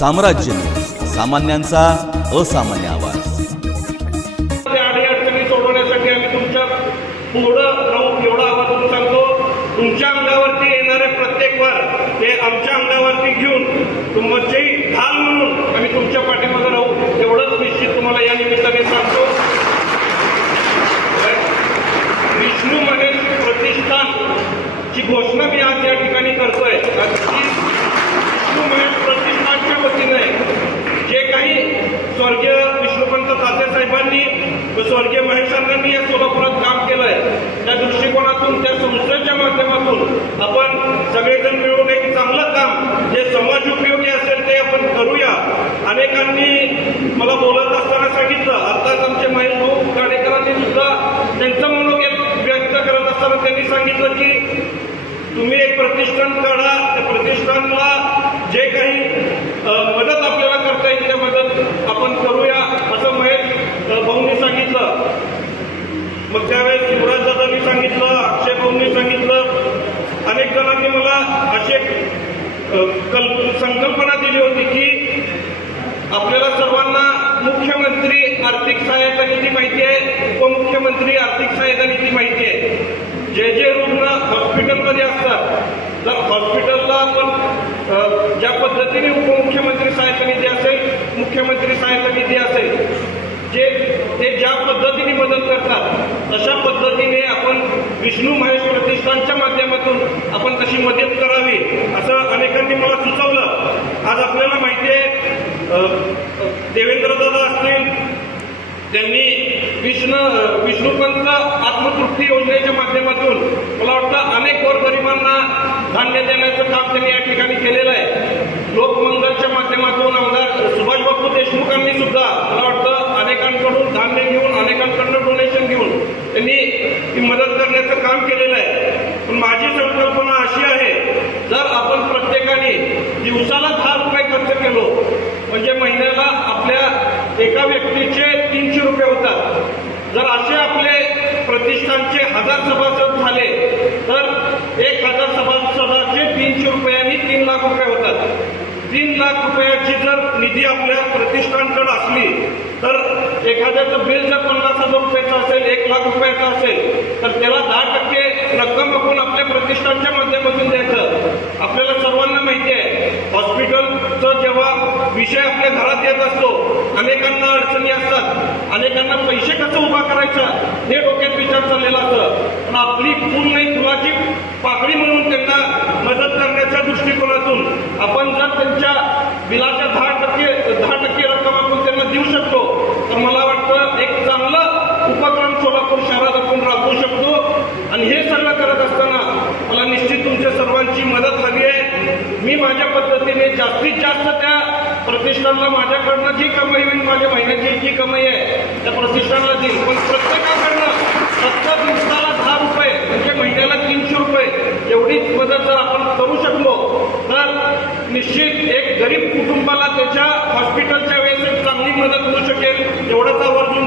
साम्राज्य सामान्यांचा असामान्य आवाज. त्या सोडवण्यासाठी आम्ही तुमच्या पुढं राहून एवढा आवाज सांगतो. तुमच्या अंगावरती येणारे प्रत्येक वार हे आमच्या अंगावरती घेऊन तुमचे ढाल म्हणून आम्ही तुमच्या पाठीमागे राहू एवढंच निश्चित तुम्हाला या निमित्ताने सांगतो. विष्णू मनेश प्रतिष्ठान ची घोषणा मी आज या ठिकाणी करतोय आणि ती विष्णू महेश प्रतिष्ठानच्या वतीने जे काही स्वर्गीय विष्णुपंत तात्यासाहेबांनी व स्वर्गीय महेशांनी या सोलापुरात काम केलंय. त्या दृष्टिकोनातून त्या संस्थेच्या माध्यमातून आपण सगळेजण मिळून एक चांगलं काम जे समाज उपयोगी असेल ते आपण करूया. अनेकांनी मला बोलत असताना सांगितलं आत्ताच आमचे महेश भाऊ गाडेकरांनी सुद्धा त्यांचं मनोगत व्यक्त करत असताना त्यांनी सांगितलं की तुम्ही एक प्रतिष्ठान काढा. त्या प्रतिष्ठानला जे काही अ, मदत आपल्याला करता येईल त्या मदत आपण करूया असं महेश अ, भाऊंनी सांगितलं मग त्यावेळेस युवराज दादांनी सांगितलं अक्षय भाऊंनी सांगितलं अनेक जणांनी मला अशी एक कल्प संकल्पना दिली होती की आपल्याला सर्वांना मुख्यमंत्री आर्थिक सहाय्यता निधी माहिती आहे उपमुख्यमंत्री आर्थिक सहाय्यता निधी माहिती आहे. जे जे रुग्ण हॉस्पिटलमध्ये असतात तर हॉस्पिटलला आपण ज्या पद्धतीने उपमुख्यमंत्री सहाय्यता निधी असेल मुख्यमंत्री सहाय्यता निधी असेल जे ते ज्या पद्धतीने मदत करतात तशा पद्धतीने आपण विष्णू महेश प्रतिष्ठानच्या माध्यमातून आपण तशी मदत करावी असं अनेकांनी मला सुचवलं. आज आपल्याला माहिती आहे देवेंद्रदादा असतील त्यांनी विष्णू विष्णुपंत आत्मतृप्ती योजनेच्या माध्यमातून मला वाटतं अनेक गोरगरिबांना धान्य देण्याचं काम त्यांनी या ठिकाणी केलेलं आहे. लोकमंगलच्या माध्यमातून आमदार सुभाष बापू देशमुखांनी सुद्धा मला वाटतं अनेकांकडून धान्य घेऊन अनेकांकडून डोनेशन घेऊन त्यांनी ती मदत करण्याचं काम केलेलं आहे. पण माझी संकल्पना अशी आहे जर आपण प्रत्येकाने दिवसाला दहा रुपये खर्च केलो म्हणजे महिन्याला आपल्या एका व्यक्तीचे तीनशे रुपये होतात. जर असे आपले प्रतिष्ठानचे हजार सभासद झाले तर एक हजार सभासदाचे तीनशे रुपयांनी तीन लाख रुपये होतात. तीन लाख रुपयाची जर निधी आपल्या प्रतिष्ठानकडे असली तर एखाद्याचं बिल जर पन्नास हजार रुपयाचं असेल एक लाख रुपयाचं असेल तर त्याला दहा रक्कम आपण आपल्या प्रतिष्ठानच्या माध्यमातून द्यायचं. आपल्याला सर्वांना माहिती आहे हॉस्पिटलचं जेव्हा विषय आपल्या घरात येत असतो अनेकांना अडचणी असतात. अनेकांना पैसे कसं उभा करायचा हे डोक्यात विचार चाललेला असतं. पण आपली खून नाही फुलाची पाकळी म्हणून त्यांना मदत करण्याच्या दृष्टिकोनातून आपण जर त्यांच्या बिलाच्या दहा टक्के रक्कम आपण त्यांना देऊ शकतो तर मला वाटतं एक चांगलं उपक्रम सोलापूर शहरात आपण राबवू शकतो आणि हे सगळं करत असताना मला निश्चित तुमच्या सर्वांची मदत हवी आहे मी माझ्या पद्धतीने जास्तीत जास्त त्या प्रतिष्ठानला माझ्याकडनं जी कमाई होईल माझ्या महिन्याची जी कमाई आहे त्या प्रतिष्ठानला देईल. पण प्रत्येकाकडनं प्रत्येक दिवसाला दहा रुपये म्हणजे महिन्याला तीनशे रुपये एवढीच मदत जर आपण करू शकलो तर निश्चित एक गरीब कुटुंबाला त्याच्या हॉस्पिटलच्या वेळेस चांगली मदत होऊ शकेल. एवढंच आवर्जून